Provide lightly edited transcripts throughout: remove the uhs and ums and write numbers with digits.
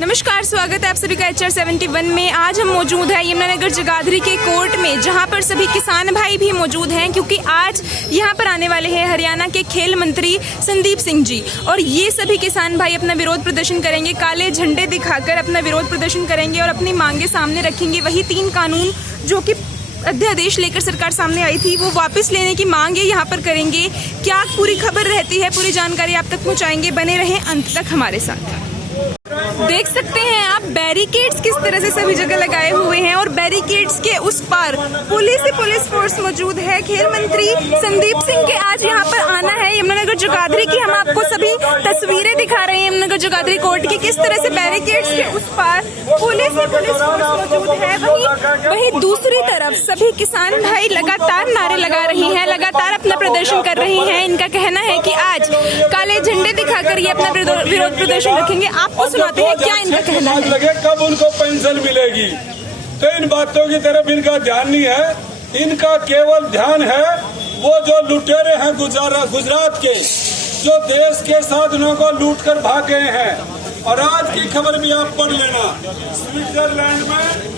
नमस्कार, स्वागत है आप सभी का HR 71 में। आज हम मौजूद हैं यमुनानगर जगाधरी के कोर्ट में, जहां पर सभी किसान भाई भी मौजूद हैं, क्योंकि आज यहां पर आने वाले हैं हरियाणा के खेल मंत्री संदीप सिंह जी। और ये सभी किसान भाई अपना विरोध प्रदर्शन करेंगे, काले झंडे दिखाकर अपना विरोध प्रदर्शन करेंगे और अपनी मांगे सामने रखेंगे। वही 3 कानून जो कि अध्यादेश लेकर सरकार सामने आई थी, वो वापस लेने की मांग यहाँ पर करेंगे। क्या पूरी खबर रहती है, पूरी जानकारी आप तक पहुँचाएंगे। बने रहें अंत तक हमारे साथ। देख सकते हैं आप बैरिकेड्स किस तरह से सभी जगह लगाए हुए हैं और बैरिकेड्स के उस पार पुलिस फोर्स मौजूद है। खेल मंत्री संदीप सिंह के आज यहाँ पर आना है यमुनानगर जगाधरी की। हम आपको सभी तस्वीरें दिखा रहे हैं यमुनानगर जगाधरी कोर्ट की, किस तरह से बैरिकेड्स के उस पार पुलिस फोर्स मौजूद है। वहीं दूसरी तरफ सभी किसान भाई लगातार नारे लगा रहे हैं, लगातार अपना प्रदर्शन कर रहे हैं। इनका कहना है कि आज काले झंडे दिखाकर ये अपना विरोध प्रदर्शन रखेंगे। आपको सुनाते हैं क्या इनका कहना है। लगे कब उनको पेंशन मिलेगी, तो इन बातों की तरफ इनका ध्यान नहीं है। इनका केवल ध्यान है वो जो लुटेरे हैं गुजरात के, जो देश के साधनों को लूट कर भाग गए हैं। और आज की खबर भी आप पढ़ लेना, स्विट्जरलैंड में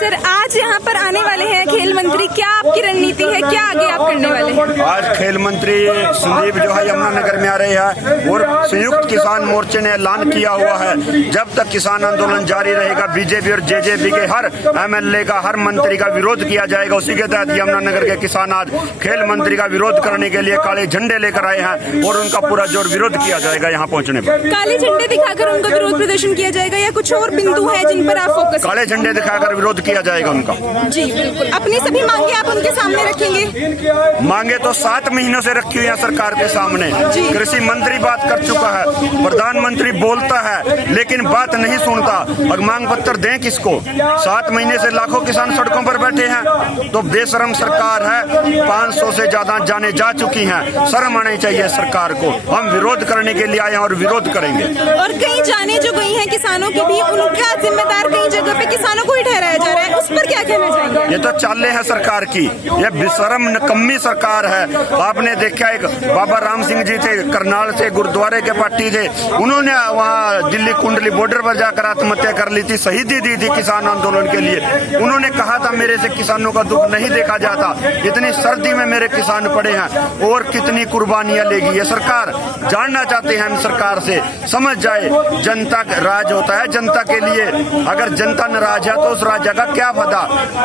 सर आज यहाँ पर आने वाले हैं खेल मंत्री, क्या आपकी रणनीति है, क्या आगे आप करने वाले हैं? आज खेल मंत्री संदीप जो है यमुनानगर में आ रहे हैं और संयुक्त किसान मोर्चे ने ऐलान किया हुआ है, जब तक किसान आंदोलन जारी रहेगा बीजेपी और जेजेपी के हर MLA का, हर मंत्री का विरोध किया जाएगा। उसी के तहत यमुनानगर के किसान आज खेल मंत्री का विरोध करने के लिए काले झंडे लेकर आए हैं और उनका पूरा जोर विरोध किया जाएगा। यहाँ पहुँचने पर काले झंडे दिखाकर उनका विरोध प्रदर्शन किया जाएगा या कुछ और बिंदु है जिन पर आप फोकस? काले झंडे दिखाकर विरोध किया जाएगा उनका। जी बिल्कुल। अपनी सभी मांगे आप उनके सामने रखेंगे? मांगे तो 7 महीनों से रखी हुई है सरकार के सामने। कृषि मंत्री बात कर चुका है, प्रधानमंत्री बोलता है लेकिन बात नहीं सुनता। और मांग पत्र दें किसको? 7 महीने से लाखों किसान सड़कों पर बैठे हैं, तो बेशरम सरकार है। 500 से ज्यादा जाने जा चुकी हैं। शर्म आनी चाहिए सरकार को। हम विरोध करने के लिए आए हैं और विरोध करेंगे। और कई जाने जो गई हैं किसानों की भी, उनका जिम्मेदार कई जगह पे किसानों को ही ठहराया जा रहा है, उस पर क्या कहना चाहेंगे? ये तो चाले है सरकार की, ये बेशरम नकम्मी सरकार है। आपने देखा एक बाबा राम सिंह जी थे, करनाल से गुरुद्वारे के पार्टी थे, उन्होंने वहाँ दिल्ली कुंडली बॉर्डर पर जाकर आत्महत्या कर ली थी, शहीदी दी थी किसान आंदोलन के लिए। उन्होंने कहा था मेरे से किसानों का दुख नहीं देखा जाता, इतनी सर्दी में मेरे किसान पड़े हैं और कितनी कुर्बानियां लेगी ये सरकार। जानना चाहते हैं हम सरकार से, समझ जाए जनता का राज होता है जनता के लिए। अगर जनता नाराज है तो उस राजा का क्या फायदा।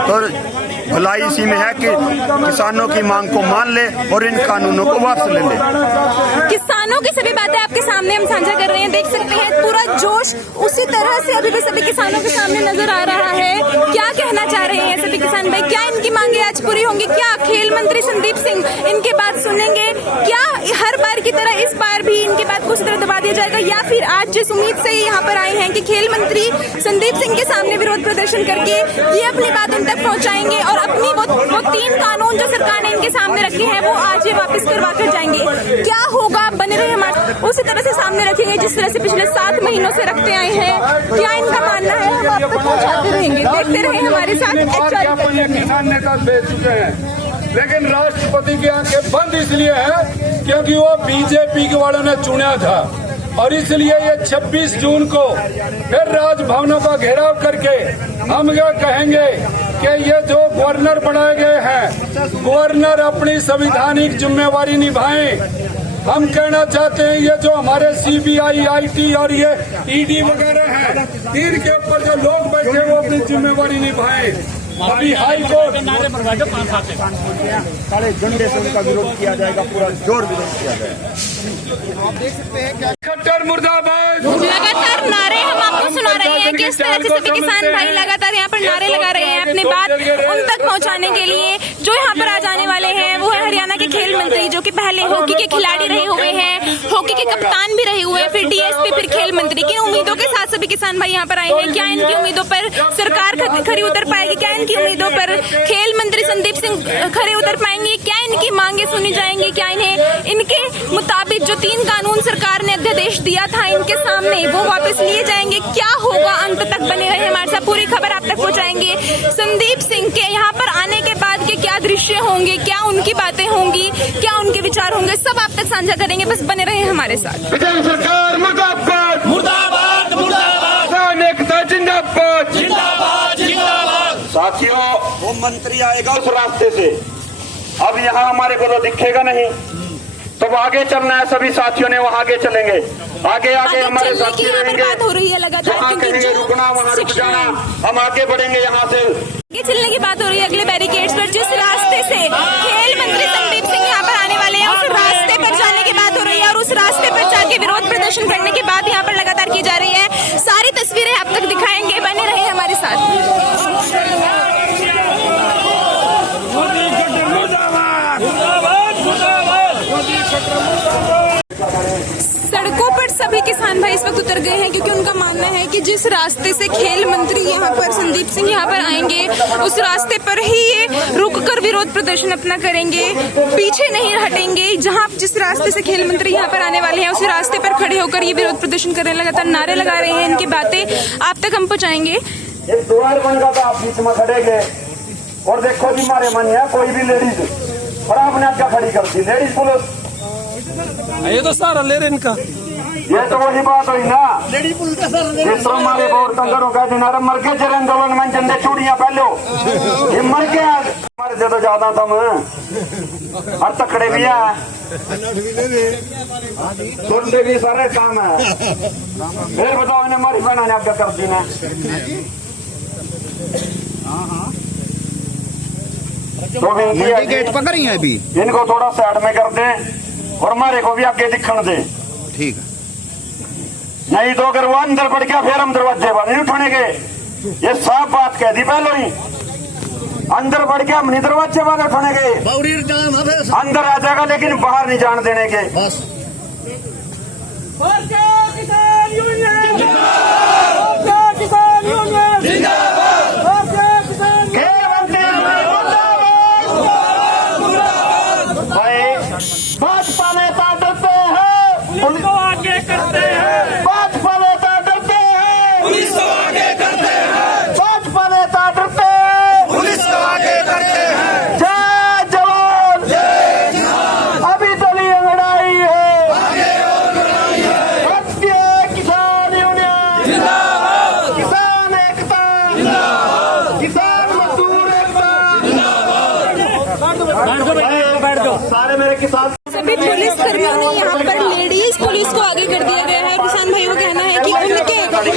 तो भलाई इसी में है कि किसानों की मांग को मान ले और इन कानूनों को वापस ले ले। किसानों की सभी बातें आपके सामने हम साझा कर रहे हैं, देख सकते हैं पूरा जोश उसी तरह से अभी भी सभी किसानों के सामने नजर आ रहा है। क्या कहना चाह रहे हैं सभी किसान भाई? क्या इनकी मांगे आज पूरी होंगी? क्या खेल मंत्री संदीप सिंह इनके बात सुनेंगे? क्या हर बार की तरह इस बार भी इनकी बात को उसी तरह दबा दिया जाएगा, या फिर आज जिस उम्मीद से यहाँ पर आए हैं कि खेल मंत्री संदीप सिंह के सामने विरोध प्रदर्शन करके ये अपनी बात उन तक पहुँचाएंगे और अपनी वो 3 कानून जो सरकार ने इनके सामने रखे हैं वो आज ये वापस करवा कर जाएंगे? क्या होगा? बने रहे हमारे उसी तरह से सामने रखेंगे जिस तरह से पिछले 7 महीनों से रखते आए हैं। क्या इनका मानना है, हम आप तक पहुँचाते रहेंगे। देखते रहे हमारे साथ। किसान नेता दे चुके हैं, लेकिन राष्ट्रपति की आंखें बंद इसलिए है क्योंकि वो बीजेपी के वालों ने चुना था। और इसलिए ये 26 जून को फिर राजभवनों का घेराव करके हम ये कहेंगे कि ये जो गवर्नर बनाए गए हैं, गवर्नर अपनी संवैधानिक जिम्मेवारी निभाएं। हम कहना चाहते हैं ये जो हमारे CBI, IT और ये ED वगैरह हैं, इनके ऊपर जो लोग बैठे वो अपनी जिम्मेवारी निभाएं। अभी हाई कोर्ट काले झंडे से उनका विरोध किया जाएगा, पूरा जोर विरोध किया जाएगा। आप देख सकते हैं खट्टर मुर्दाबाद। लगातार नारे हम आपको सुना रहे हैं, किस तरह से सभी किसान भाई लगातार यहाँ पर नारे लगा रहे हैं अपनी बात उन तक पहुँचाने के लिए। जो यहाँ पर आज आने वाले हैं वो है हरियाणा के खेल मंत्री, जो कि पहले हॉकी के खिलाड़ी रहे हुए हैं, हॉकी के कप्तान भी रहे हुए हैं, फिर DSP, फिर खेल मंत्री। किन उम्मीदों के साथ सभी किसान भाई यहाँ पर आए हैं? क्या इनकी उम्मीदों पर सरकार खरी उतर पाएगी? क्या इनकी उम्मीदों पर खेल मंत्री संदीप सिंह खरे उतर पाएंगे? क्या इनकी मांगे सुनी जाएंगी? क्या इन्हें इनके मुताबिक जो 3 कानून सरकार ने अध्यादेश दिया था इनके सामने वो वापस लिए जाएंगे? क्या होगा? अंत तक बने रहे हमारे साथ, पूरी खबर आप तक पहुँचाएंगे। संदीप सिंह के यहाँ पर आने के बाद के क्या दृश्य होंगे, क्या उनकी बातें होंगी, क्या उनके विचार होंगे, सब आप तक साझा करेंगे। बस बने रहे हमारे साथ। सरकार मुर्दाबाद, मुर्दाबाद, मुर्दाबाद। जिंदाबाद जिंदाबाद जिंदाबाद। साथियों, वो मंत्री आएगा उस रास्ते से, अब यहाँ हमारे को तो दिखेगा नहीं, तो आगे चलना है। सभी साथियों ने वहाँ आगे चलेंगे, आगे आगे हमारे साथी रहेंगे। बात हो रही है लगातार, जहाँ क्योंकि कहेंगे जो रुकना वहाँ रुक जाना, हम आगे बढ़ेंगे यहाँ से। आगे चलने की बात हो रही है अगले बैरिकेड्स पर। जिस रास्ते से खेल मंत्री संदीप सिंह यहाँ पर आने वाले हैं, उस रास्ते पर जाने की बात हो रही है और उस रास्ते पर जाके विरोध प्रदर्शन करने की बात यहाँ पर लगातार की जा रही है। सारी तस्वीरें आप तक दिखाएंगे, बने रहे हमारे साथ। सड़कों पर सभी किसान भाई इस वक्त उतर गए हैं, क्योंकि उनका मानना है कि जिस रास्ते से खेल मंत्री यहाँ पर संदीप सिंह यहाँ पर आएंगे, उस रास्ते पर ही ये रुककर विरोध प्रदर्शन अपना करेंगे, पीछे नहीं हटेंगे। जहाँ जिस रास्ते से खेल मंत्री यहाँ पर आने वाले हैं, उसी रास्ते पर खड़े होकर ये विरोध प्रदर्शन करने लगातार नारे लगा रहे हैं। इनकी बातें आप तक हम पहुँचाएंगे। एक द्वार बन का आप बीच में खड़े गए और देखो जी हमारे मन है कोई भी लेडीज और आपने क्या खड़ी कर दी लेडीज पुलिस, ये तो सारा ले रहे इनका। ये तो वही बात हुई ना, जिस तरह हमारे बहुत तंगरों का दिनारा मर के जर आंदोलन में झंडे चूड़ियां पहले ये मर के आज हमारे से तो ज्यादा था मैं और तकड़े भी है, सुनते भी सारे काम है। फिर बताओ इन्हें हमारी बहना ने आज्ञा कर दी ना, तो गेट पकड़ रही है अभी, इनको थोड़ा साइड में कर दे और हमारे को भी आगे दिखण दे, ठीक है। नहीं तो अगर वो अंदर बढ़ गया फिर हम दरवाजे बंद नहीं उठाने, ये साफ बात कह दी पहले ही। अंदर बढ़ गया हम नहीं दरवाजे बंद उठाने गए, अंदर आ जाएगा लेकिन बाहर नहीं जान देने के। भाजपा नेता डरते हैं, पुलिस को आगे करते हैं। भाजपा नेता डरते हैं, पुलिस को आगे करते हैं। भाजपा नेता डरते हैं, पुलिस को आगे करते हैं। जय जवान जय किसान, अभी दलीय लड़ाई है, आगे और लड़ाई है। भारतीय किसान यूनियन जिंदाबाद, किसान एकता जिंदाबाद, किसान मजदूर एकता जिंदाबाद। बैठ जाओ सारे मेरे किसान। सभी पुलिस कर्मियों ने यहाँ पर लेडीज पुलिस को आगे कर दिया गया है। किसान भाइयों का कहना है कि उनके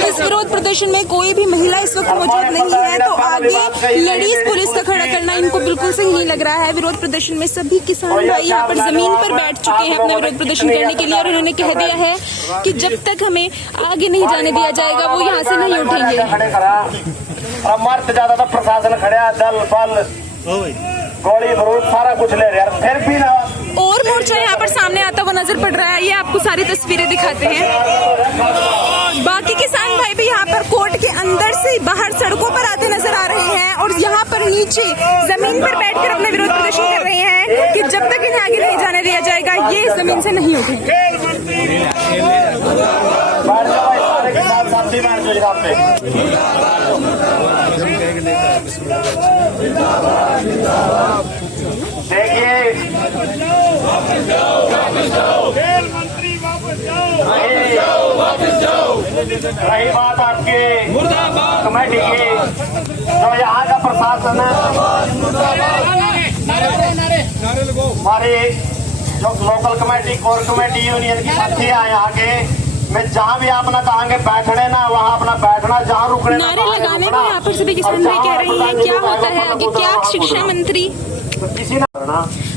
इस विरोध प्रदर्शन में कोई भी महिला इस वक्त मौजूद नहीं है, तो आगे लेडीज पुलिस का खड़ा करना इनको बिल्कुल सही नहीं लग रहा है। विरोध प्रदर्शन में सभी किसान भाई यहाँ पर जमीन पर बैठ चुके हैं अपना विरोध प्रदर्शन करने के लिए, और उन्होंने कह दिया है कि जब तक हमें आगे नहीं जाने दिया जाएगा वो यहाँ से नहीं उठेंगे। मर्द ज्यादा तो प्रशासन खड़ा, दल बल गोली बारूद सारा कुछ ले रहे, फिर भी ना और मोर्चा यहाँ पर सामने आता हुआ नजर पड़ रहा है। ये आपको सारी तस्वीरें दिखाते हैं। बाकी किसान भाई भी यहाँ पर कोर्ट के अंदर से बाहर सड़कों पर आते नजर आ रहे हैं और यहाँ पर नीचे जमीन पर बैठकर अपना विरोध प्रदर्शन कर रहे हैं कि जब तक इन्हें आगे नहीं जाने दिया जाएगा ये इस जमीन से नहीं उठेंगे। देखिए रही बात आपके कमेटी की, जो यहाँ का प्रशासन है, हमारी जो local committee core committee union की साथी है यहाँ के, मैं जहाँ भी अपना कहेंगे बैठने ना वहाँ अपना बैठना, जहाँ रुकने नारे लगाने को यहाँ पर सभी किसान भाई कह रहे हैं। क्या होता है आगे, क्या शिक्षा मंत्री किसी ने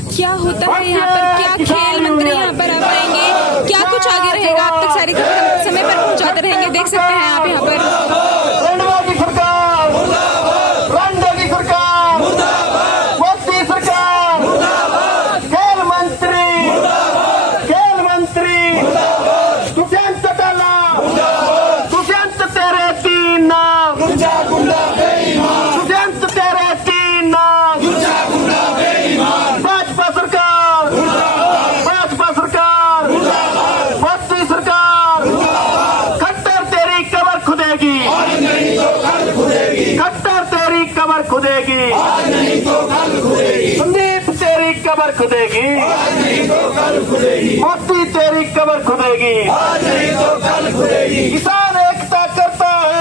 क्या होता है यहाँ पर, क्या खेल मंत्री यहाँ पर आ पाएंगे, क्या कुछ आगे रहेगा, आप तक सारी खबर हम समय पर पहुँचाते रहेंगे। देख सकते हैं आप यहाँ पर रंडवा की सरकार, रंडवा की सरकार, मोदी सरकार, खेल मंत्री दुष्यंत चौटाला, दुष्यंत तेरे तीन नाम, दुष्यंत तेरे तीन नाम, भाजपा सरकार, भाजपा सरकार, मोदी सरकार, खट्टर तेरी कमर खुदेगी, खट्टर तेरी कमर खुदेगी, संदीप तेरी कमर खुदेगी, मोदी तेरी कमर खुदेगी। किसान एकता करता है,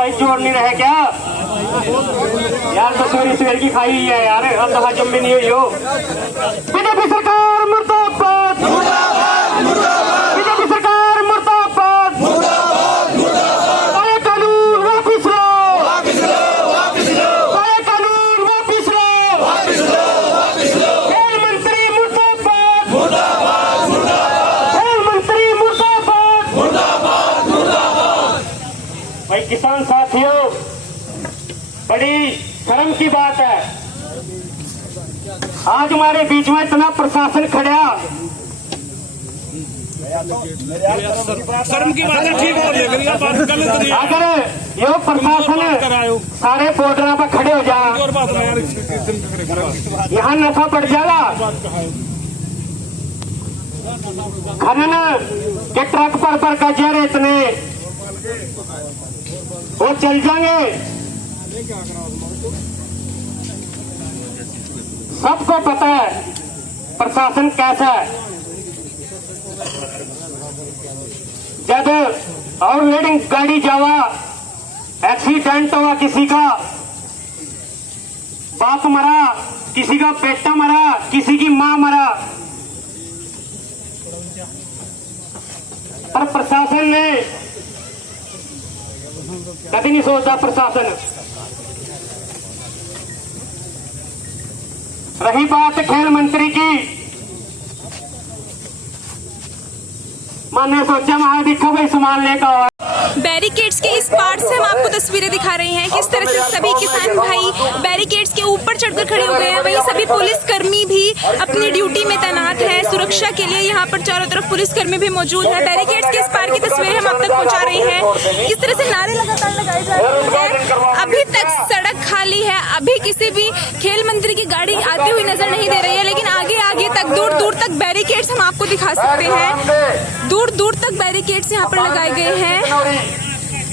भाई जोर नहीं रहे क्या यार? तो सवेर की खाई है यार, अब तो हजम भी नहीं हुई हो। बीजेपी सरकार मुर्दाबाद, बीजेपी सरकार मुर्दाबाद, काले कानून वापिस लो, काले कानून वापिस लो, खेल मंत्री मुर्दाबाद, खेल मंत्री मुर्दाबाद। भाई किसान साथियों, बड़ी शर्म की बात है, आज हमारे बीच में इतना प्रशासन खड़ा। शर्म की बात है, ठीक हो रही है, बात गलत नहीं है। अगर यो प्रशासन सारे बॉर्डर पर खड़े हो जाए, और बात ना यार, यहाँ नशा बढ़ जाएगा। खनन के ट्रक पर गजेरे इतने वो चल जाएंगे। सबको पता है प्रशासन कैसा है। जब और वेडिंग गाड़ी जावा, एक्सीडेंट हुआ, किसी का बाप मरा, किसी का बेटा मरा, किसी की मां मरा, पर प्रशासन ने कभी नहीं सोचता। प्रशासन रही बात खेल मंत्री की, मैंने सोचा वहां दिखा भाई सामान लेकर। बैरिकेड्स के इस पार्ट से हम आपको तस्वीरें दिखा रहे हैं किस तरह से सभी किसान भाई बैरिकेड्स के ऊपर चढ़कर खड़े हो गए हैं। वहीं सभी पुलिसकर्मी भी अपनी ड्यूटी में तैनात है सुरक्षा के लिए। यहाँ पर चारों तरफ पुलिसकर्मी भी मौजूद है। बैरिकेड्स के इस पार की तस्वीरें हम आप तक पहुँचा रहे हैं। किस तरह से नारे लगातार लगाए जा रहे हैं। अभी तक सड़क खाली है, अभी किसी भी खेल मंत्री की गाड़ी आती हुई नजर नहीं दे रही है, लेकिन आगे आगे तक दूर दूर तक बैरिकेड्स हम आपको दिखा सकते हैं। दूर दूर तक बैरिकेड्स यहाँ पर लगाए गए हैं।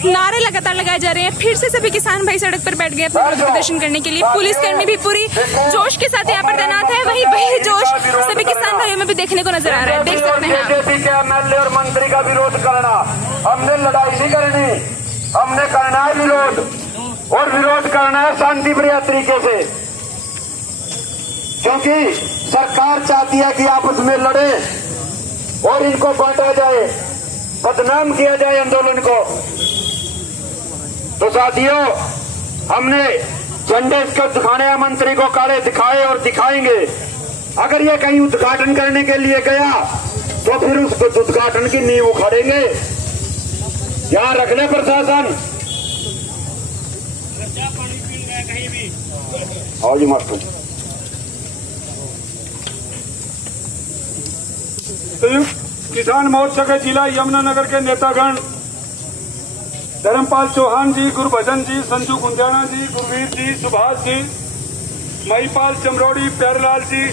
नारे लगातार लगाए जा रहे हैं। फिर से सभी किसान भाई सड़क पर बैठ गए अपना विरोध प्रदर्शन करने के लिए। पुलिसकर्मी भी पूरी जोश के साथ यहाँ पर तैनात है। वही जोश सभी किसान भाइयों में भी देखने को नजर आ रहा है। देख सकते हैं आप। बीजेपी के एमएलए और मंत्री का विरोध करना, हमने लड़ाई नहीं करनी, हमने करना है विरोध, और विरोध करना है शांतिप्रिय तरीके से, क्योंकि सरकार चाहती है कि आपस में लड़े और इनको बांटा जाए, बदनाम किया जाए आंदोलन को। तो साथियों, हमने झंडे इसको दिखाने हैं, मंत्री को काले दिखाए और दिखाएंगे। अगर ये कहीं उद्घाटन करने के लिए गया तो फिर उस उद्घाटन की नींव उखाड़ेंगे। यहाँ रख ले प्रशासन। आओ जी मास्टर। किसान मोर्चा के जिला यमुनानगर के नेतागण धर्मपाल चौहान जी, गुरभजन जी, संजू गुंजाना जी, गुरवीर जी, सुभाष जी, महिपाल चमरोड़ी, प्यारेलाल जी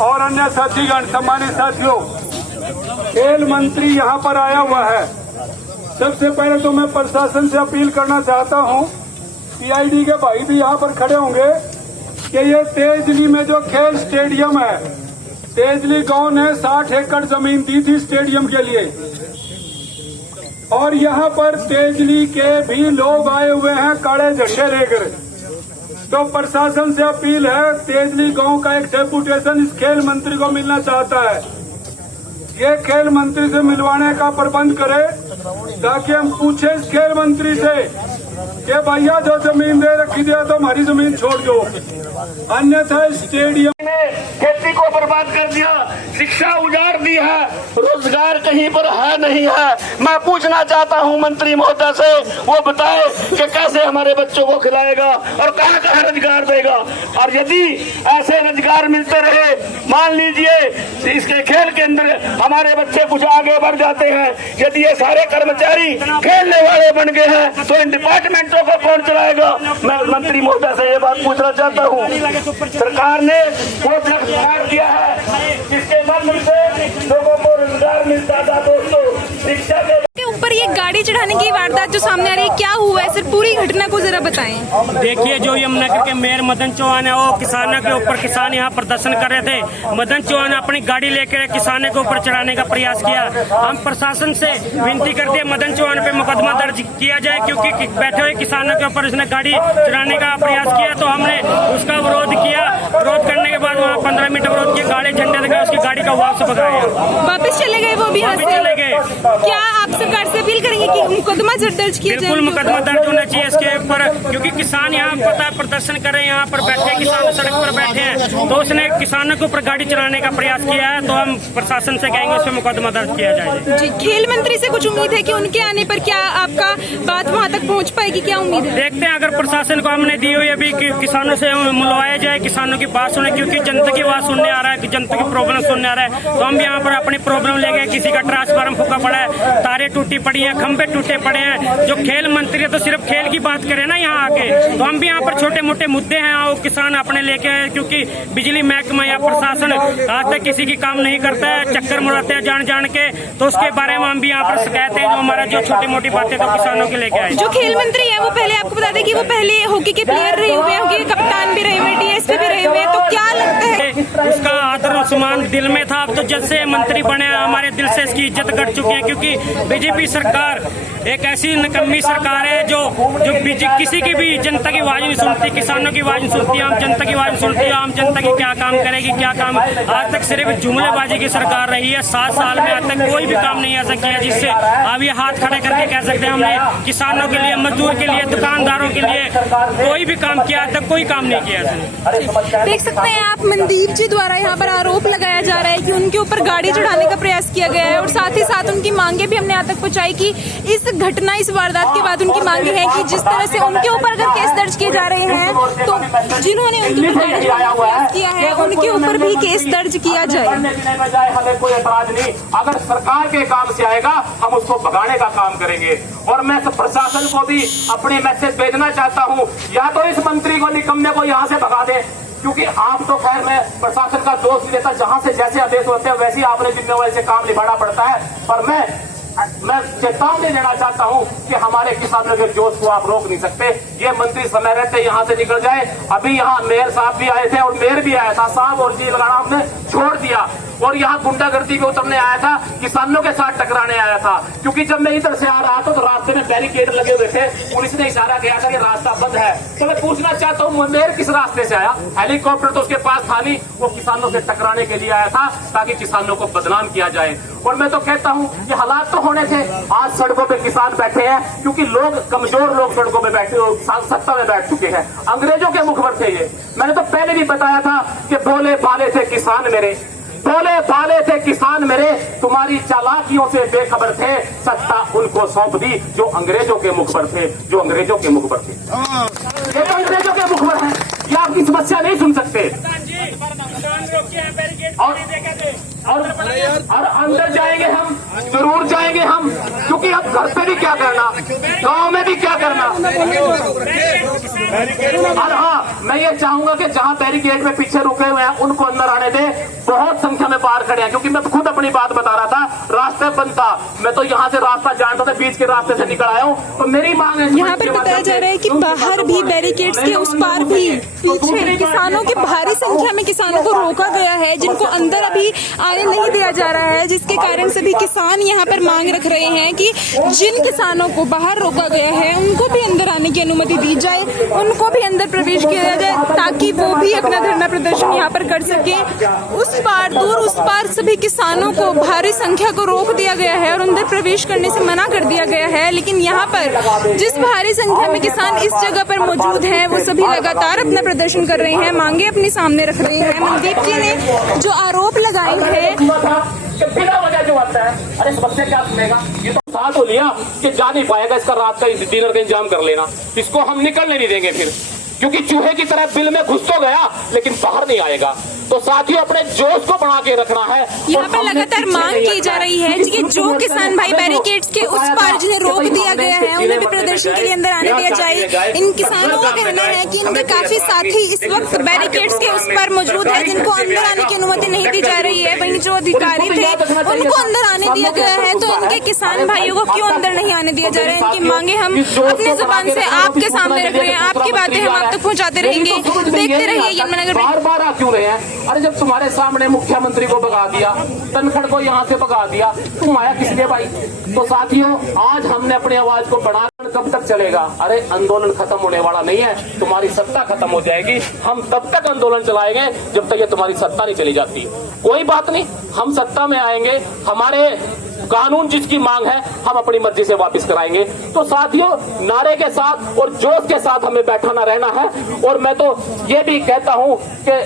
और अन्य साथीगण, सम्मानित साथियों, खेल मंत्री यहाँ पर आया हुआ है। सबसे पहले तो मैं प्रशासन से अपील करना चाहता हूँ, सीआईडी के भाई भी यहाँ पर खड़े होंगे, कि ये तेजली में जो खेल स्टेडियम है, तेजली गांव ने 60 एकड़ जमीन दी थी स्टेडियम के लिए, और यहाँ पर तेजली के भी लोग आए हुए हैं काले झंडे लेकर। तो प्रशासन से अपील है, तेजली गांव का एक डेपुटेशन इस खेल मंत्री को मिलना चाहता है। ये खेल मंत्री से मिलवाने का प्रबंध करे, ताकि हम पूछे इस खेल मंत्री से कि भैया जो जमीन दे रखी दिया तो हमारी जमीन छोड़ दो, अन्यथा स्टेडियम ने खेती को बर्बाद कर दिया, शिक्षा उजाड़ दी है, रोजगार कहीं पर है नहीं है। मैं पूछना चाहता हूं मंत्री महोदय से, वो बताए कि कैसे हमारे बच्चों को खिलाएगा और कहां कहां रोजगार देगा। और यदि ऐसे रोजगार मिलते रहे, मान लीजिए इसके खेल के अंदर हमारे बच्चे कुछ आगे बढ़ जाते हैं, यदि ये सारे कर्मचारी खेलने वाले बन गए हैं तो इन डिपार्टमेंटों को कौन चलाएगा। मैं मंत्री महोदय से ये बात पूछना चाहता हूँ। सरकार ने वो लक्ष्य दिया है जिसके माध्यम से लोगों को रोजगार मिलता था। दोस्तों, शिक्षा के ऊपर ये गाड़ी चढ़ा ढाने की वारदात जो सामने आ रही है, क्या हुआ है सर? पूरी घटना को जरा बताएं। देखिए, जो यमुनानगर के मेयर मदन चौहान है, वो किसानों के ऊपर, किसान यहाँ प्रदर्शन कर रहे थे, मदन चौहान ने अपनी गाड़ी लेकर किसानों के ऊपर चढ़ाने का प्रयास किया। हम प्रशासन से विनती करते हैं मदन चौहान पे मुकदमा दर्ज किया जाए, क्योंकि बैठे हुए किसानों के ऊपर उसने गाड़ी चढ़ाने का प्रयास किया, तो हमने उसका विरोध किया। विरोध करने के बाद वहाँ 15 मिनट विरोध किया, गाड़ी झंडे लगा, उसकी गाड़ी का वापस भगाया, वापस चले गए वो भी यहाँ से? चले गए। क्या आप सरकार से अपील करेंगे कि मुकदमा दर्ज किया जाए? बिल्कुल मुकदमा दर्ज होना चाहिए इसके ऊपर, क्योंकि किसान यहाँ पता है प्रदर्शन कर रहे हैं, यहाँ पर बैठे हैं, किसान सड़क पर बैठे हैं, तो उसने किसानों के ऊपर गाड़ी चलाने का प्रयास किया है, तो हम प्रशासन से कहेंगे उस पर मुकदमा दर्ज किया जाए। जी, खेल मंत्री से कुछ उम्मीद है कि उनके आने पर क्या आपका बात वहाँ तक पहुँच पाएगी? क्या उम्मीद है? देखते हैं, अगर प्रशासन को हमने दी हुई अभी कि किसानों से मिलवाया जाए, किसानों की बात सुने, क्योंकि जनता की बात सुनने आ रहा है, कि जनता की प्रॉब्लम सुनने आ रहा है, तो हम यहाँ पर अपनी प्रॉब्लम ले गए। किसी का ट्रांसफार्मर फूका पड़ा है, तारे टूटी पड़ी है, खंभे टूटे पड़े हैं। जो खेल मंत्री है तो सिर्फ खेल की बात करे ना यहाँ आके, तो हम भी यहाँ पर छोटे मोटे मुद्दे हैं वो किसान अपने लेके आए, क्योंकि बिजली महकमा या प्रशासन आज तक किसी की काम नहीं करता है, चक्कर मुड़ाते हैं जान जान के, तो उसके बारे में हम भी यहाँ पर शिकायत है, जो हमारा जो छोटी मोटी बातें तो किसानों के लेके आए। जो खेल मंत्री है वो पहले आपको बता दें कि वो पहले हॉकी के प्लेयर रहे हुए हैं, हॉकी के कप्तान भी रहे हुए, डीएसपी भी रहे हुए हैं, तो क्या लगता है उसका आदर और सम्मान दिल में था। अब तो जब से मंत्री बने हमारे दिल से इसकी इज्जत घट चुकी है, क्योंकि बीजेपी सरकार एक ऐसी निकम्मी सरकार है जो किसी की भी जनता की आवाज नहीं सुनती, किसानों की आवाज नहीं सुनती, आम जनता की आवाज नहीं सुनती। आम जनता की क्या काम करेगी, क्या काम? आज तक सिर्फ जुमलेबाजी की सरकार रही है। 7 साल में आज तक कोई भी काम नहीं ऐसा किया जिससे अब ये हाथ खड़े करके कह सकते हैं हमने किसानों के लिए, मजदूर के लिए, दुकानदारों के लिए कोई भी काम किया, आज तक कोई काम नहीं किया इसने। देख सकते हैं आप, मनदीप जी द्वारा यहाँ पर आरोप लगाया जा रहा है कि उनके ऊपर गाड़ी चढ़ाने का प्रयास किया गया है, और साथ ही साथ उनकी मांगे भी हमने यहाँ तक पहुँचाई कि इस घटना, इस वारदात के बाद उनकी मांगे हैं कि जिस तरह से उनके ऊपर अगर केस दर्ज किए जा रहे हैं, तो जिन्होंने उनके ऊपर गाड़ी चढ़ाने का प्रयास किया है उनके ऊपर भी केस दर्ज किया जाए। हमें कोई ऐतराज नहीं, अगर सरकार के काम से आएगा हम उसको भगाने का काम करेंगे। और मैं प्रशासन को भी अपनी मैसेज भेजना चाहता हूँ, या तो इस मंत्री को, निकम्मे को यहाँ से भगा दे, क्योंकि आप तो खैर मैं प्रशासन का दोष नहीं देता, जहां से जैसे आदेश होते हैं वैसे ही आपने जिम्मेवारी से काम निभाना पड़ता है, पर मैं चेतावनी देना चाहता हूं कि हमारे किसानों के जोश को आप रोक नहीं सकते। ये मंत्री समय रहते यहां से निकल जाए। अभी यहां मेयर साहब भी आए थे और मेयर भी आया था, साहब और जी लगाना हमने छोड़ दिया, और यहाँ गुंडागर्दी पे उतरने आया था, किसानों के साथ टकराने आया था। क्योंकि जब मैं इधर से आ रहा था तो रास्ते में बैरिकेड लगे हुए थे, पुलिस ने इशारा किया था कि रास्ता बंद है। तो मैं पूछना चाहता हूँ, मेयर किस रास्ते से आया? हेलीकॉप्टर तो उसके पास था नहीं, वो किसानों से टकराने के लिए आया था ताकि किसानों को बदनाम किया जाए। और मैं तो कहता हूँ ये हालात तो होने थे, आज सड़कों पे किसान बैठे हैं क्योंकि लोग, कमजोर लोग सड़कों पे बैठे, सत्ता में बैठ चुके हैं। अंग्रेजों के मुखबर थे ये। मैंने तो पहले भी बताया था कि भोले भाले थे किसान मेरे, भोले भाले थे किसान मेरे, तुम्हारी चालाकियों से बेखबर थे, सत्ता उनको सौंप दी जो अंग्रेजों के मुखबर थे, जो अंग्रेजों के मुखबर थे। ये तो अंग्रेजों के मुखबर है, ये आपकी समस्या नहीं सुन सकते। और अंदर जाएंगे हम, जरूर जाएंगे हम, क्योंकि अब घर पे भी क्या करना, गांव में भी क्या करना। और हाँ, मैं ये चाहूंगा कि जहां बैरिकेड में पीछे रुके हुए हैं उनको अंदर आने दे। बहुत संख्या में बाहर खड़े हैं, क्योंकि मैं खुद अपनी बात बता रहा था, रास्ता बंद था, मैं तो यहाँ से रास्ता जानता था, बीच के रास्ते से निकल आया हूँ। तो मेरी मांग है, यहाँ पर बताया जा रहा है कि बाहर भी बैरिकेड्स के उस पार भी पीछे किसानों की भारी संख्या में किसानों को रोका गया है, जिनको अंदर अभी आने नहीं दिया जा रहा है, जिसके कारण सभी किसान यहाँ पर मांग रख रहे हैं कि जिन किसानों को बाहर रोका गया है उनको भी अंदर आने की अनुमति दी जाए, उनको भी अंदर प्रवेश किया जाए, ताकि वो भी अपना धरना प्रदर्शन यहाँ पर कर सके। उस पार, दूर उस पार सभी किसानों को भारी संख्या को रोक दिया गया है और अंदर प्रवेश करने से मना कर दिया गया है। लेकिन यहाँ पर जिस भारी संख्या में किसान इस जगह पर मौजूद हैं, वो सभी लगातार अपना प्रदर्शन कर रहे हैं, मांगे अपने सामने रख रहे हैं। मनदीप जी ने जो आरोप लगाए हैं, बिना वजह जो आता है, अरे समस्या क्या सुनेगा? ये तो साथ हो लिया कि जा नहीं पाएगा, इसका रात का डिनर का इंतजाम कर लेना, इसको हम निकलने नहीं देंगे फिर, क्योंकि चूहे की तरह बिल में घुस तो गया लेकिन बाहर नहीं आएगा। तो साथियों, अपने जोश को बढ़ा के रखना है। यहाँ पर लगातार मांग की जा रही है कि जो किसान भाई बैरिकेड्स के उस पार जिन्हें रोक दिया गया है उन्हें भी प्रदर्शन के लिए अंदर आने दिया जाए। इन किसानों का कहना है कि इनके काफी साथी इस वक्त बैरिकेड्स के उस पर मौजूद है जिनको अंदर आने की अनुमति नहीं दी जा रही है। वहीं जो अधिकारी थे उनको अंदर आने दिया गया है, तो इनके किसान भाइयों को क्यों अंदर नहीं आने दिया जा रहा है? इनकी मांगे हम अपनी जुबान से आपके सामने रख रहे हैं, आपकी बातें हम आप तक पहुंचाते रहेंगे। देखते रहिए यमुनानगर। बार बार आ क्यों रहे हैं? अरे जब तुम्हारे सामने मुख्यमंत्री को भगा दिया, तनखड़ को यहाँ से भगा दिया, तुम आया किस लिए भाई? तो साथियों, आज हमने अपनी आवाज को बढ़ाकर कब तक चलेगा? अरे आंदोलन खत्म होने वाला नहीं है, तुम्हारी सत्ता खत्म हो जाएगी। हम तब तक आंदोलन चलाएंगे जब तक ये तुम्हारी सत्ता नहीं चली जाती। कोई बात नहीं, हम सत्ता में आएंगे, हमारे कानून जिसकी मांग है हम अपनी मर्जी से वापस कराएंगे। तो साथियों, नारे के साथ और जोश के साथ हमें बैठा ना रहना है। और मैं तो ये भी कहता हूं कि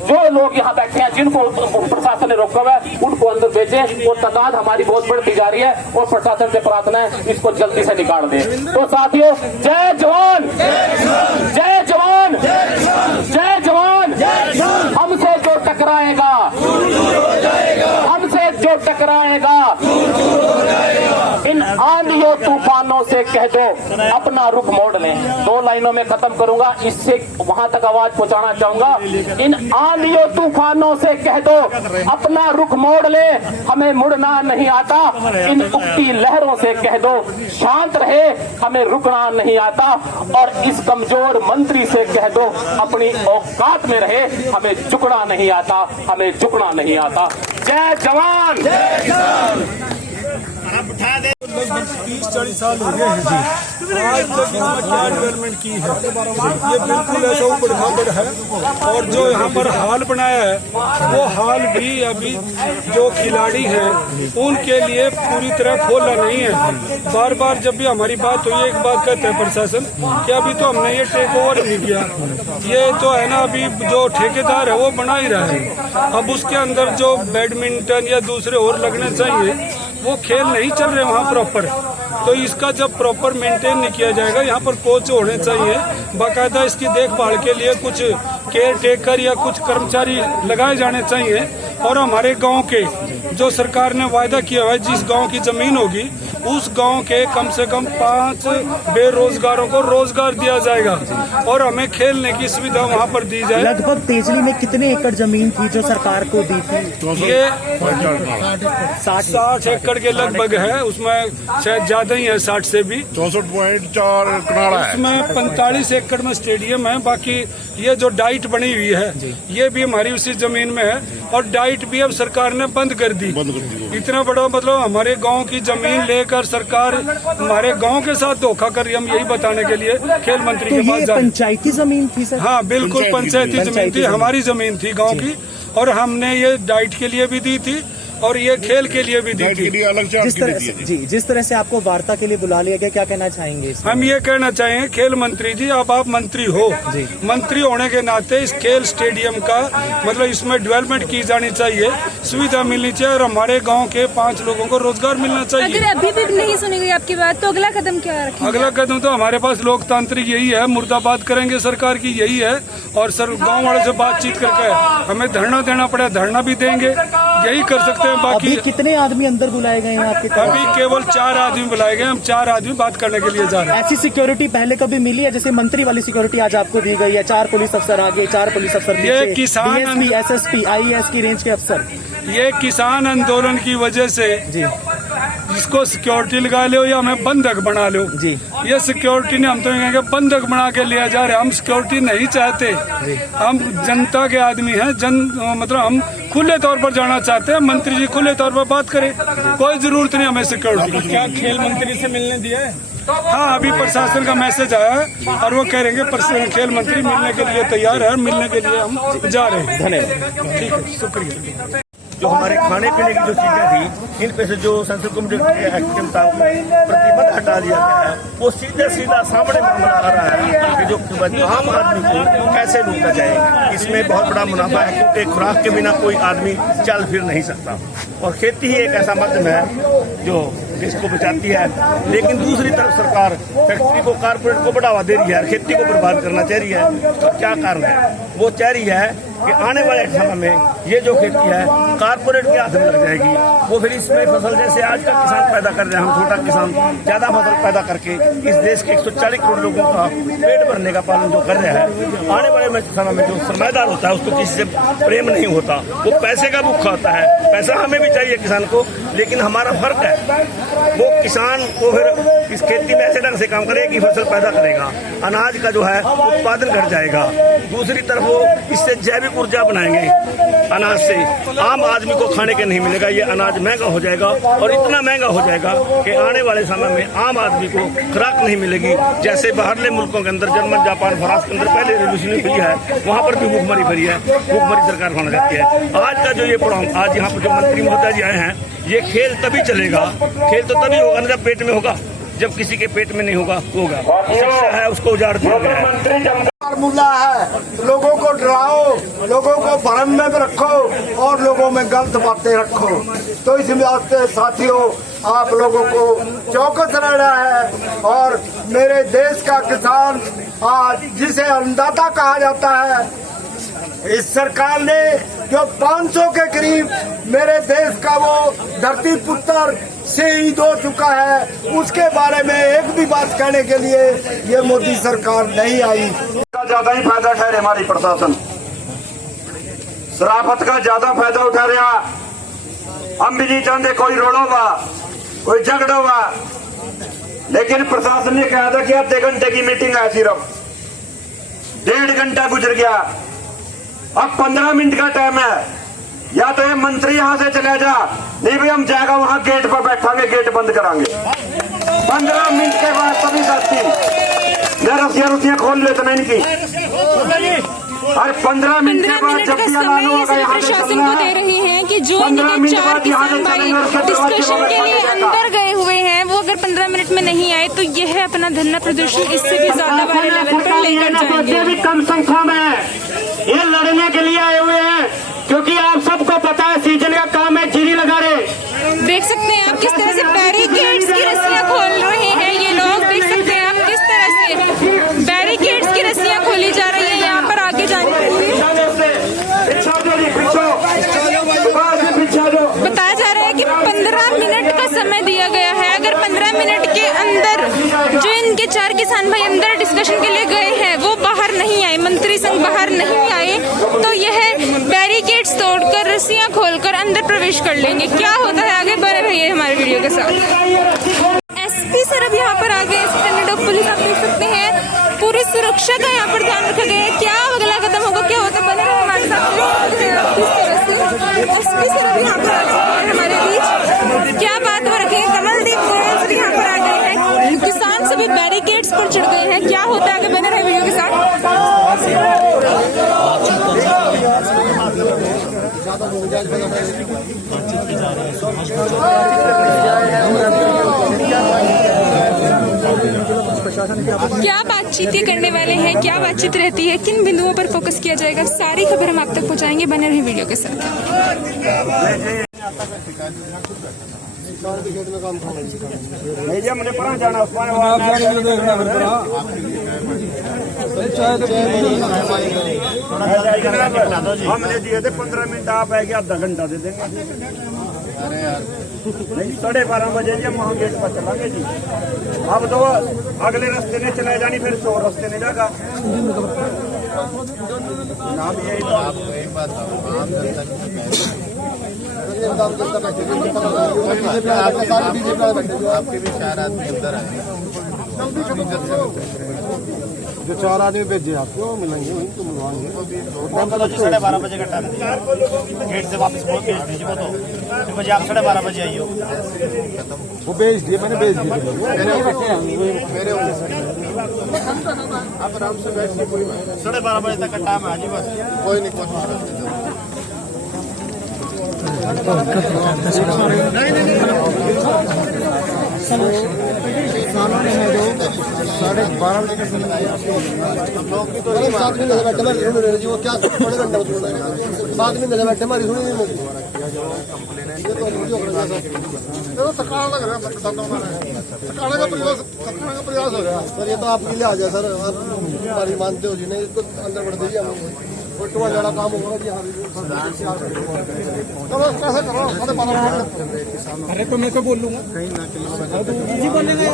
जो लोग यहाँ बैठे हैं, जिनको प्रशासन ने रोका हुआ है, उनको अंदर भेजें। और तादाद हमारी बहुत बढ़ती जा रही है और प्रशासन से प्रार्थना है इसको जल्दी से निकाल दें। तो साथियों, जय जवान, जय जवान, जय जवान। हमसे जो टकराएगा, हमसे जो टकराएगा, इन आंधियों तूफानों से कह दो अपना रुख मोड़ लें। 2 लाइनों में खत्म करूंगा, इससे वहां तक आवाज पहुंचाना चाहूंगा। इन आंधियों तूफानों से कह दो अपना रुख मोड़ ले, हमें मुड़ना नहीं आता। इन उगती लहरों से कह दो शांत रहे, हमें रुकना नहीं आता। और इस कमजोर मंत्री से कह दो अपनी औकात में रहे, हमें झुकना नहीं आता, हमें झुकना नहीं आता। जय जवान, जय किसान। 30-40 साल हो गए हैं जी। आज तक यहाँ क्या डेवलपमेंट की है, ये बिल्कुल ऐसा ऊपर खापड़ है। और जो यहाँ पर हाल बनाया है वो हाल भी अभी जो खिलाड़ी हैं उनके लिए पूरी तरह खोला नहीं है। बार बार जब भी हमारी बात हुई, एक बात कहते हैं प्रशासन कि अभी तो हमने ये टेक ओवर नहीं किया, ये तो है ना अभी जो ठेकेदार है वो बना ही रहा है। अब उसके अंदर जो बैडमिंटन या दूसरे और लगने चाहिए वो खेल नहीं चल रहे वहाँ प्रॉपर। तो इसका जब प्रॉपर मेंटेन नहीं किया जाएगा, यहाँ पर कोच होने चाहिए बाकायदा, इसकी देखभाल के लिए कुछ केयर टेकर या कुछ कर्मचारी लगाए जाने चाहिए। और हमारे गांव के जो सरकार ने वायदा किया है, जिस गांव की जमीन होगी उस गांव के कम से कम 5 बेरोजगारों को रोजगार दिया जाएगा और हमें खेलने की सुविधा वहां पर दी जाए। लगभग तेजली में कितने एकड़ जमीन थी जो सरकार को दी थी? ये 60 एकड़ के लगभग है, उसमें शायद ज्यादा ही है, 60 से भी। 64.4 कनाल है। इसमें 45 एकड़ में स्टेडियम है। बाकी ये जो डाइट बनी हुई है ये भी हमारी उसी जमीन में है और डाइट भी अब सरकार ने बंद कर दी। इतना बड़ा मतलब हमारे गांव की जमीन लेकर सरकार हमारे गांव के साथ धोखा कर रही है। हम यही बताने के लिए खेल मंत्री के पास जाए। पंचायती जमीन थी सर? हाँ बिल्कुल, पंचायती जमीन थी, हमारी जमीन थी गांव की। और हमने ये डाइट के लिए भी दी थी और ये खेल के लिए भी दी थी। जिस तरह से आपको वार्ता के लिए बुला लिया गया, क्या कहना चाहेंगे? हम ये कहना चाहेंगे खेल मंत्री जी, अब आप मंत्री हो, मंत्री होने के नाते इस खेल स्टेडियम का मतलब इसमें डेवलपमेंट की जानी चाहिए, सुविधा मिलनी चाहिए और हमारे गांव के 5 लोगों को रोजगार मिलना चाहिए। अगर अभी भी नहीं सुनी गई आपकी बात तो अगला कदम क्या रखेंगे? अगला कदम तो हमारे पास लोकतांत्रिक यही है, मुर्दाबाद करेंगे सरकार की, यही है। और सर गाँव वालों से बातचीत करके हमें धरना देना पड़ा, धरना भी देंगे, यही कर सकते हैं। बाकी अभी कितने आदमी अंदर बुलाए गए हैं आपके? अभी केवल 4 आदमी बुलाए गए, हम 4 आदमी बात करने के लिए जा रहे हैं। ऐसी सिक्योरिटी पहले कभी मिली है? जैसे मंत्री वाली सिक्योरिटी आज आपको दी गई है, 4 पुलिस अफसर आगे, 4 पुलिस अफसर ये पीछे, किसान DSP, SSP, IAS की रेंज के अफसर। ये किसान आंदोलन की वजह से जी, इसको सिक्योरिटी लगा लो या हमें बंधक बना लो जी। ये सिक्योरिटी ने हम तो कहेंगे बंधक बना के लिया जा रहा है। हम सिक्योरिटी नहीं चाहते, हम जनता के आदमी हैं, मतलब हम खुले तौर पर जाना चाहते हैं। मंत्री जी खुले तौर पर बात करें, कोई जरूरत नहीं हमें सिक्योरिटी। क्या खेल मंत्री से मिलने दिया है? हाँ, अभी प्रशासन का मैसेज आया है और वो कह रहे हैं खेल मंत्री मिलने के लिए तैयार है, मिलने के लिए हम जा रहे हैं। धन्यवाद। ठीक है, शुक्रिया। जो हमारे खाने पीने की जो चीजें थी, इन पे से जो संसद कमेटी एक्ट के मुताबिक प्रतिबंध हटा दिया गया है, वो सीधा सामने मामला आ रहा है कि जो आम आदमी को कैसे रोका जाए। इसमें बहुत बड़ा मुनाफा है क्योंकि खुराक के बिना कोई आदमी चल फिर नहीं सकता और खेती ही एक ऐसा माध्यम है जो देश को बचाती है। लेकिन दूसरी तरफ सरकार फैक्ट्री को, कारपोरेट को बढ़ावा दे रही है, खेती को बर्बाद करना चाह रही है। तो क्या कारण है? वो चाह रही है कि आने वाले समय में ये जो खेती है कारपोरेट के हाथ में लग जाएगी। वो फिर इसमें फसल जैसे आज का किसान पैदा कर रहे हैं, हम छोटा किसान ज्यादा फसल पैदा करके इस देश के 140 करोड़ लोगों का पेट भरने का पालन जो कर रहा है, आने वाले समय में जो सरमाएदार होता है उसको किसी से प्रेम नहीं होता, वो पैसे का भूखा होता है। पैसा हमें भी चाहिए किसान को, लेकिन हमारा फर्क है वो किसान को फिर इस खेती में ऐसे ढंग से काम करेगा कि फसल पैदा करेगा, अनाज का जो है उत्पादन घट जाएगा। दूसरी तरफ वो इससे जैविक ऊर्जा बनाएंगे, अनाज से आम आदमी को खाने के नहीं मिलेगा, ये अनाज महंगा हो जाएगा और इतना महंगा हो जाएगा कि आने वाले समय में आम आदमी को खुराक नहीं मिलेगी। जैसे बाहरले मुल्कों के अंदर जर्मन, जापान, फ्रांस के अंदर पहले रेवोल्यूशन हुई है, वहाँ पर भी भूखमरी भरी है, भूखमरी सरकार माना जाती है। आज का जो ये प्रोग्राम, आज यहाँ पर जो मंत्री महोदय जी आए हैं, ये खेल तभी चलेगा, खेल तो तभी होगा ना जब पेट में होगा, जब किसी के पेट में नहीं होगा। शिक्षा है उसको उजाड़ दिया गया है। फार्मूला है, लोगों को डराओ, लोगों को भ्रम में रखो और लोगों में गलत बातें रखो। तो इस वास्ते साथियों आप लोगों को चौकस रहना है। और मेरे देश का किसान आज जिसे अन्नदाता कहा जाता है, इस सरकार ने जो 500 के करीब मेरे देश का वो धरती पुत्र शहीद हो चुका है, उसके बारे में एक भी बात कहने के लिए ये मोदी सरकार नहीं आई। ज्यादा ही फायदा उठा रहे हमारी प्रशासन, शराफत का ज्यादा फायदा उठा रहा। हम भी नहीं चाहते कोई रोड़ो हुआ, कोई झगड़ा हुआ, लेकिन प्रशासन ने कहा था कि आधे घंटे की मीटिंग है, सिर्फ 1.5 घंटा गुजर गया। अब 15 मिनट का टाइम है, या तो ये मंत्री यहाँ से चले जा, नहीं भाई हम जाएगा वहां गेट पर बैठांगे, गेट बंद करांगे। 15 मिनट के बाद सभी साथी रस्सियां खोल लेते ना इनकी। और 15 मिनट के बाद जब भी प्रशासन को दे रहे हैं कि जो इनके 4 किसान भाई डिस्कशन के लिए अंदर गए हुए हैं, वो अगर 15 मिनट में नहीं आए तो यह अपना धरना प्रदर्शन इससे भी ज्यादा बड़े लेवल पर लेकर जाएंगे। भी कम संख्या में ये लड़ने के लिए आए हुए हैं, क्योंकि आप सबको पता है सीजन का काम है, जीरी लगा रहे। देख सकते हैं आप किस तरह से बैरिकेड्स की रस्सियां खोल रहे हैं ये लोग। देख सकते हैं आप किस तरह से बैरिकेड्स की रस्सियां खोली जा रही है यहाँ पर आगे जाने के लिए। बताया जा रहा है कि 15 मिनट का समय दिया गया है। अगर 15 मिनट के अंदर जो इनके 4 किसान भाई अंदर डिस्कशन के लिए गए हैं वो बाहर नहीं आए, मंत्री संघ बाहर नहीं आए, तो यह बैरिकेड्स तोड़कर रस्सियां खोलकर अंदर प्रवेश कर लेंगे। क्या होता है आगे बने रहिए हमारे वीडियो के साथ। एसपी सर अब यहाँ पर आ गए, स्टैंडर्ड ऑफ पुलिस आप देख सकते हैं, पूरी सुरक्षा का यहाँ पर ध्यान रखा गया है। क्या अगला कदम होगा, क्या होता है, बने रहे हमारे साथ। किस तरह से एसपी सर अब यहाँ पर आ चुके हैं हमारे बीच, क्या बात हो रखी है। कमलदीप गोयल यहाँ पर आ गए हैं, किसान सभी बैरिकेड्स पर चढ़ गए हैं। क्या होता है आगे बने रहे वीडियो के साथ। क्या बातचीत ये करने वाले हैं, क्या बातचीत रहती है, किन बिंदुओं पर फोकस किया जाएगा, सारी खबर हम आप तक पहुंचाएंगे। बने रहे वीडियो के साथ। हमने पढ़ा जाना हमने दिए थे 15 मिनट, आप आएगी आधा घंटा दे देंगे। नहीं 12:30 बजे जी हम वहाँ गेट पर चलांगे जी। अब तो अगले रास्ते ने चला जानी, फिर 100 रास्ते ने जाएगा। आपको एक बात आपके भी 4 आदमी अंदर आए, जो 4 आदमी भेजे आपको मिलेंगे वहीं तो मिलवाएंगे। 12:30 बजे का टाइम, गेट से वापस भेज दीजिए। वो तो बजे आप 12:30 बजे आइए। वो भेज दिए, मैंने भेज दिए मेरे आप आराम से बैठिए, कोई 12:30 बजे तक का टाइम है जी, बस कोई नहीं किसानों ने जो 12:30 बजे साथ में बैठे जी, वो क्या बड़े घंटे साथ में मिले बैठे हमारी सुनी नहीं। सरकार लग रहा है, सरकार का प्रयास हो रहा है सर। ये तो आपके लिए आ जाए सर, आप हमारी मानते हो जी, नहीं इसको अंदर बढ़ दीजिए। वाला काम होगा जी। कैसे करो अरे तो मैं तो बोल लूंगा जी बोलेंगे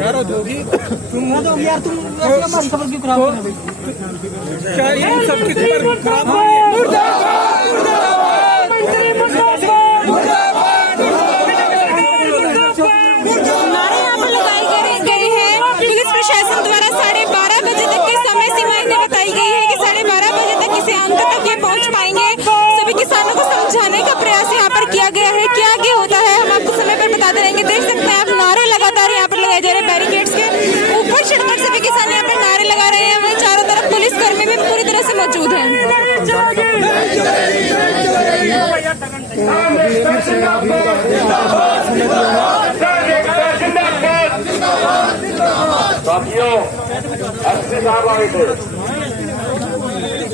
यार जोगी तुम तो यार तुम हमारी खबर क्यों खराब कर रहे हो? क्या ये सब किस पर खराब हो रही है? नारे यहाँ पर लगाए गए हैं। पुलिस प्रशासन द्वारा 12:30 बजे तक की समय सीमा इन्हें बताई गई है कि 12:30 बजे तक किसी अंक तक ये पहुँच पाएंगे। सभी किसानों को समझाने का प्रयास यहाँ पर किया गया है। क्या आगे होता है हम आपको समय पर बताते रहेंगे। देख सकते हैं आप नारे लगातार यहाँ पर लगाए जा रहे हैं। बैरिकेड्स के ऊपर चढ़कर सभी किसान यहाँ पर नारे लगा रहे हैं। वहीं चारों तरफ पुलिस कर्मी भी पूरी तरह से मौजूद है। साथियों, अच्छे साहब आए थे,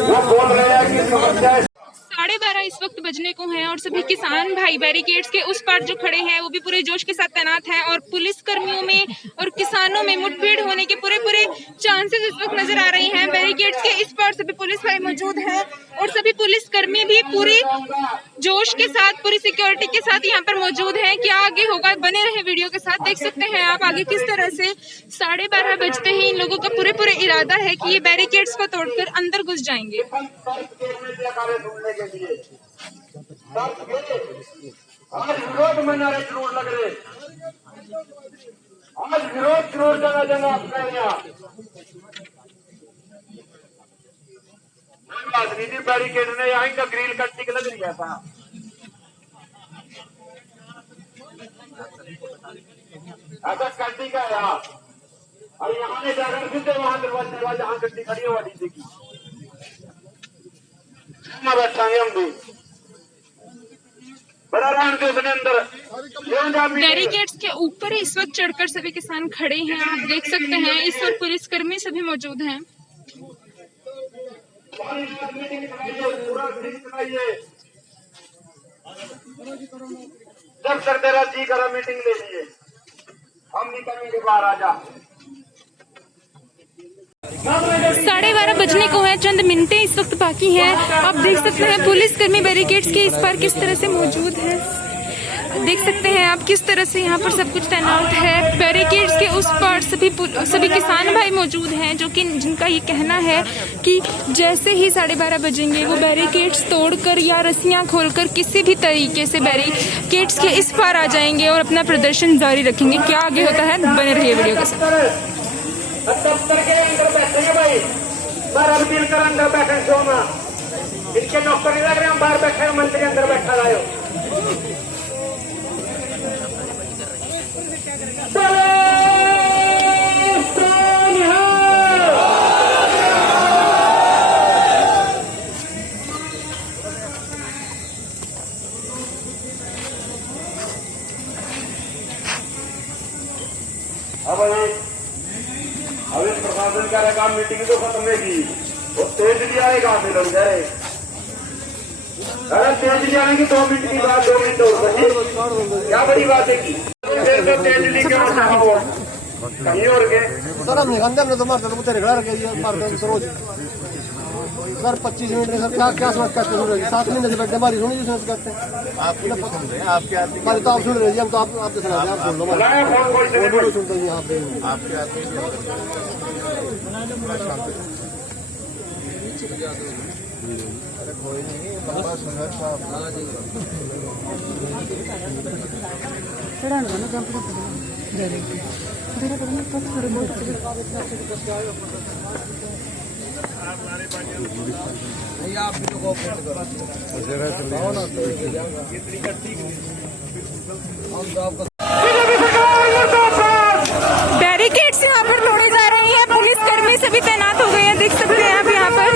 वो बोल रहे हैं कि समस्या 12:30 इस वक्त बजने को हैं और सभी किसान भाई बैरिकेड्स के उस पार जो खड़े हैं वो भी पूरे जोश के साथ तैनात हैं और पुलिस कर्मियों में और किसानों में मुठभेड़ होने के पूरे चांसेस इस वक्त नजर आ रहे हैं। बैरिकेड्स के इस पार सभी पुलिस भाई मौजूद हैं और सभी पुलिस कर्मी भी पूरे जोश के साथ, पूरी सिक्योरिटी के साथ यहाँ पर मौजूद हैं। क्या आगे होगा, बने रहे वीडियो के साथ। देख सकते हैं आप आगे किस तरह से 12:30 बजते ही इन लोगों का पूरे इरादा है कि ये बैरिकेड्स को तोड़कर अंदर घुस जाएंगे। आज विरोध में नारे जरूर लग रहे, आज विरोध जरूर जगह जगह अपने यहाँ राजनीति बैरिकेड ने यहाँ का ग्रिल कट्टी के लग रही था। ऐसा कट्टी का यहाँ और यहाँ ने जाकर फिर वहां दरवाजा जहाँ कट्टी खड़ी हुआ डी की बैठाएंगे हम भी बड़ा रान के अंदर बैरिकेड्स के ऊपर इस वक्त चढ़कर सभी किसान खड़े हैं। आप देख सकते हैं इस वक्त पुलिसकर्मी सभी मौजूद हैं। जब तक तेरा जी करा मीटिंग ले लिए हम निकलेंगे बाहर आजा। 12:30 बजने को है, चंद मिनटें इस वक्त बाकी हैं। आप देख सकते हैं पुलिसकर्मी बैरिकेड्स के इस पार किस तरह से मौजूद है। देख सकते हैं आप किस तरह से यहाँ पर सब कुछ तैनात है। बैरिकेड्स के उस पार सभी किसान भाई मौजूद हैं जो कि जिनका ये कहना है कि जैसे ही 12:30 बजेंगे वो बैरिकेड्स तोड़कर या रस्सियाँ खोलकर किसी भी तरीके से बैरिकेड्स के इस पार आ जाएंगे और अपना प्रदर्शन जारी रखेंगे। क्या आगे होता है, बने रहिए वीडियो के साथ। दफ्तर के अंदर बैठेंगे भाई, बाहर मिलकर अंदर बैठे सोना, इनके नौकर नहीं लग रहे, हम बाहर बैठे, मंत्री अंदर बैठा लाओ। अब इस प्रशासन का रहेगा, मीटिंग तो खत्म नहीं, वो तेज भी आएगा, मिल जाए। अगर तेज भी आएंगे 2 मिनट की बात, 2 मिनट और क्या बड़ी बात है की तेज ली के कहीं और के सर हम निकालते हमने तो मारते तेरे घर रखे मारते रोज सर 25 मिनट में सर क्या समझ करते सुन रहे 7 महीने से बैठे हमारी सुनी जी समझ करते आपकी तो आप सुन रहे हम तो आप सुना आप सुन लो सुनते हैं यहाँ पे कोई नहीं लंबा संघर्ष बैरिकेड्स यहाँ पर तोड़े जा रहे हैं, पुलिसकर्मी सभी तैनात हो गए हैं। देख सकते हैं आप यहाँ पर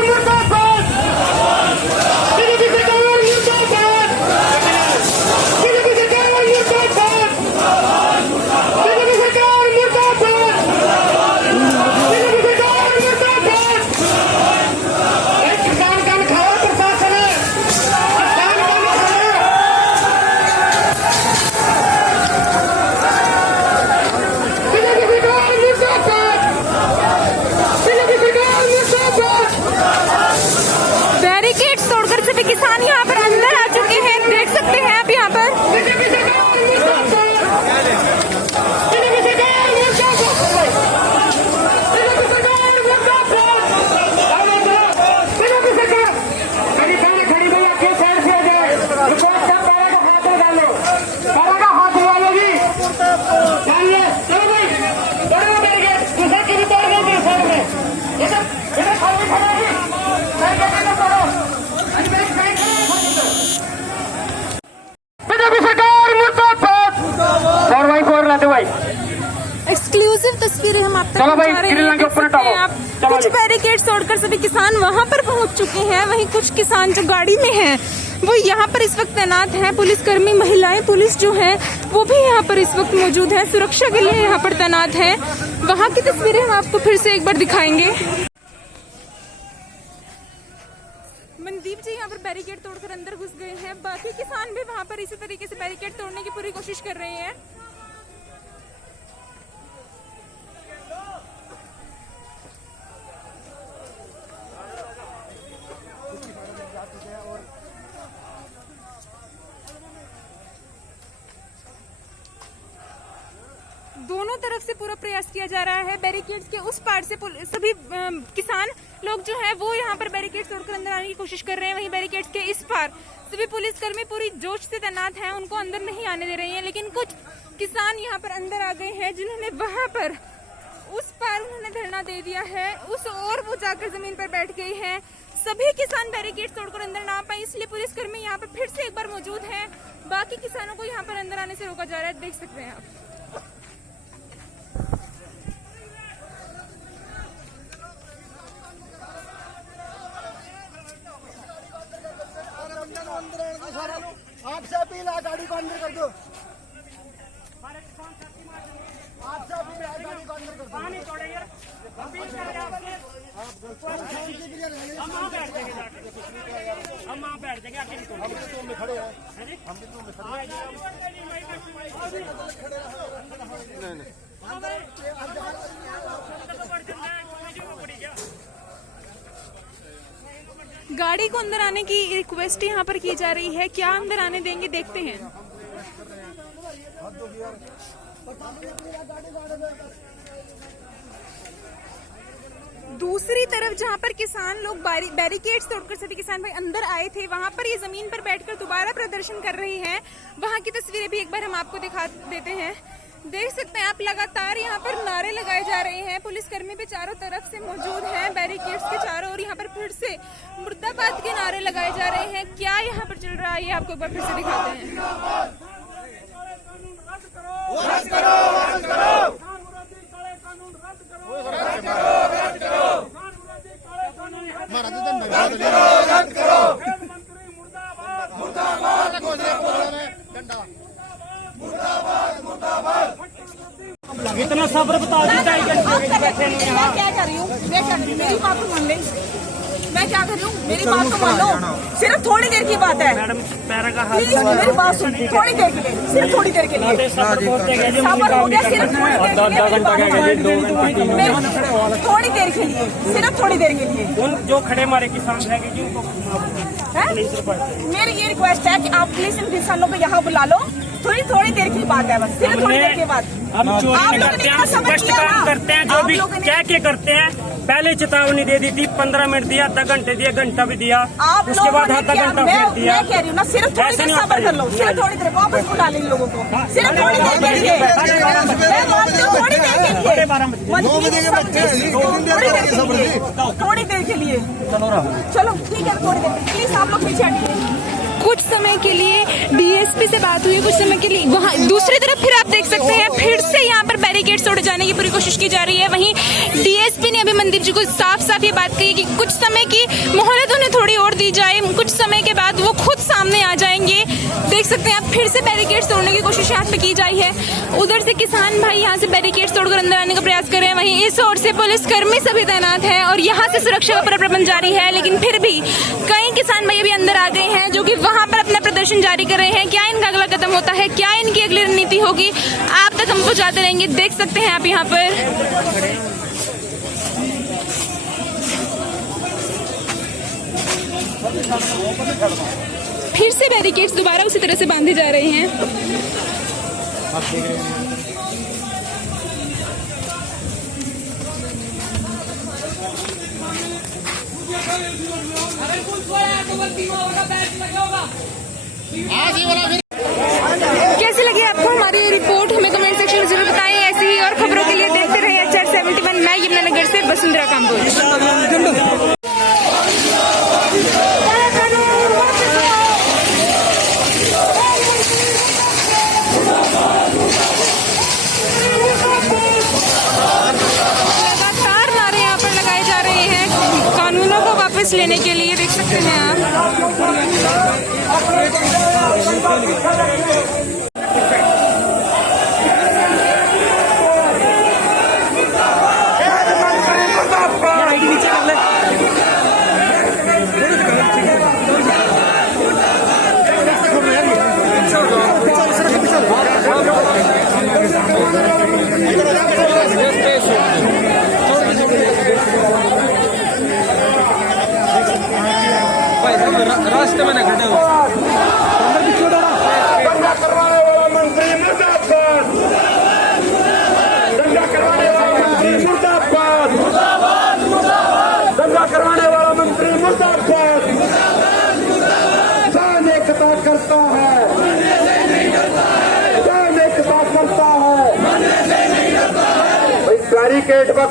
एक्सक्लूसिव तस्वीरें हम आप तक चलो भाई, पहुंचा रहे ग्रिल हैं। के ऊपर देख सकते हैं हटाओ। आप, चलो कुछ जी। बैरिकेड तोड़कर सभी किसान वहां पर पहुंच चुके हैं। वहीं कुछ किसान जो गाड़ी में हैं वो यहाँ पर इस वक्त तैनात हैं। पुलिसकर्मी, महिलाएं, पुलिस जो है वो भी यहाँ पर इस वक्त मौजूद है, सुरक्षा के लिए यहाँ पर तैनात है। वहाँ की तस्वीरें हम आपको फिर से एक बार दिखाएंगे। मनदीप जी यहाँ पर बैरिकेड तोड़कर अंदर घुस गए हैं। बाकी किसान भी वहाँ पर इसी तरीके से बैरिकेड तोड़ने की पूरी कोशिश कर रहे हैं। दोनों तरफ से पूरा प्रयास किया जा रहा है। बैरिकेड्स के उस पार से सभी किसान लोग जो है वो यहाँ पर बैरिकेड तोड़कर अंदर आने की कोशिश कर रहे हैं। वहीं बैरिकेड्स के इस पार सभी पुलिसकर्मी पूरी जोश से तैनात हैं, उनको अंदर नहीं आने दे रहे हैं। लेकिन कुछ किसान यहाँ पर अंदर आ गए हैं जिन्होंने वहां पर उस पार उन्होंने धरना दे दिया है, उस और वो जाकर जमीन पर बैठ गए हैं। सभी किसान बैरिकेड तोड़कर अंदर ना पाए, इसलिए पुलिसकर्मी यहाँ पर फिर से एक बार मौजूद हैं। बाकी किसानों को यहाँ पर अंदर आने से रोका जा रहा है, देख सकते हैं आप। आपसे अपील है, गाड़ी को अंदर कर दो। आपसे अपील है, गाड़ी को अंदर कर दो। हम वहाँ बैठ जाएंगे, आगे नहीं हम कितने में खड़े हैं? हम कितने में खड़े हैं? नहीं। गाड़ी को अंदर आने की रिक्वेस्ट यहाँ पर की जा रही है। क्या अंदर आने देंगे, देखते हैं। दूसरी तरफ जहाँ पर किसान लोग बैरिकेड्स तोड़कर सभी किसान भाई अंदर आए थे, वहाँ पर ये जमीन पर बैठकर दोबारा प्रदर्शन कर रहे हैं। वहाँ की तस्वीरें भी एक बार हम आपको दिखा देते हैं। देख सकते हैं आप, लगातार यहाँ पर नारे लगाए जा रहे हैं। पुलिसकर्मी भी चारों तरफ से मौजूद हैं, बैरिकेड्स के चारों ओर यहाँ पर फिर से मुर्दाबाद के नारे लगाए जा रहे हैं। क्या यहाँ पर चल रहा है ये आपको एक बार फिर से दिखाते हैं। इतना सब्र बता देता है। मैं क्या कर रही हूँ, मेरी बात तो मान ले। मैं क्या कर रही हूँ, मेरी बात तो मान लो। सिर्फ थोड़ी देर की बात है, मैडम पैरा का हाथ प्लीज मेरी बात सुन। थोड़ी देर के लिए, सिर्फ थोड़ी देर के लिए सबर हो गया। सिर्फ थोड़ी देर के लिए, सिर्फ थोड़ी देर के लिए। उन जो खड़े हमारे किसान रहेंगे जिनको मेरी ये रिक्वेस्ट है कि आप प्लीज इन किसानों को यहाँ बुला लो। थोड़ी देर की बात है, बस सिर्फ थोड़ी देर के बाद। हम चोरी करते हैं, स्पष्ट काम करते हैं, जो भी क्या क्या करते हैं। पहले चेतावनी दे दी थी, 15 मिनट दिया, आधा घंटे दिया, घंटा भी दिया, उसके बाद आधा घंटा फिर दिया। मैं कह रही हूँ ना, सिर्फ थोड़ी देर सब्र कर लो। सिर्फ थोड़ी देर, वापस बुला लें इन लोगों को। सिर्फ थोड़ी देर के लिए, मैं मानती हूँ, थोड़ी देर के लिए, थोड़ी देर के लिए। चलो ठीक है, थोड़ी देर प्लीज आप लोग पीछे हटिए। कुछ समय के लिए डीएसपी से बात हुई, कुछ समय के लिए वहाँ दूसरी तरफ फिर आप देख सकते हैं फिर से यहाँ पर बैरिकेड तोड़े जाने की पूरी कोशिश की जा रही है। वहीं डीएसपी ने अभी मनदीप जी को साफ साफ ये बात कही कि कुछ समय की मोहलत उन्हें थोड़ी और दी जाए, कुछ समय के बाद वो खुद सामने आ जाएंगे। देख सकते हैं आप, फिर से बैरिकेड तोड़ने की कोशिश यहाँ पे की जाई है। उधर से किसान भाई यहाँ से बैरिकेड तोड़कर अंदर आने का प्रयास कर रहे हैं, वहीं इस ओर से पुलिसकर्मी सभी तैनात हैं और यहाँ से सुरक्षा का पूरा प्रबंध जारी है। लेकिन फिर भी कई किसान भाई अभी अंदर आ गए हैं जो कि वहां पर अपना प्रदर्शन जारी कर रहे हैं। क्या इनका अगला कदम होता है, क्या इनकी अगली रणनीति होगी, आप तक हम पहुंचाते रहेंगे। देख सकते हैं आप यहाँ पर फिर से बैरिकेड्स दोबारा उसी तरह से बांधे जा रहे हैं। कैसी लगी आपको हमारी रिपोर्ट, हमें कमेंट सेक्शन में जरूर बताएं। ऐसी ही और खबरों के लिए देखते रहिए HR71। मैं यमुनानगर से वसुंधरा काम्बोज। लेने के लिए, देख सकते हैं रास्ते में ना खड़े हो। दंगा करवाने वाला मंत्री मुर्दाबाद, दंगा करवाने वाला मंत्री मुर्दाबाद, दंगा करवाने वाला मंत्री मुर्दाबाद। कौन एकता करता है, कौन एकता करता है, बैरिकेड पर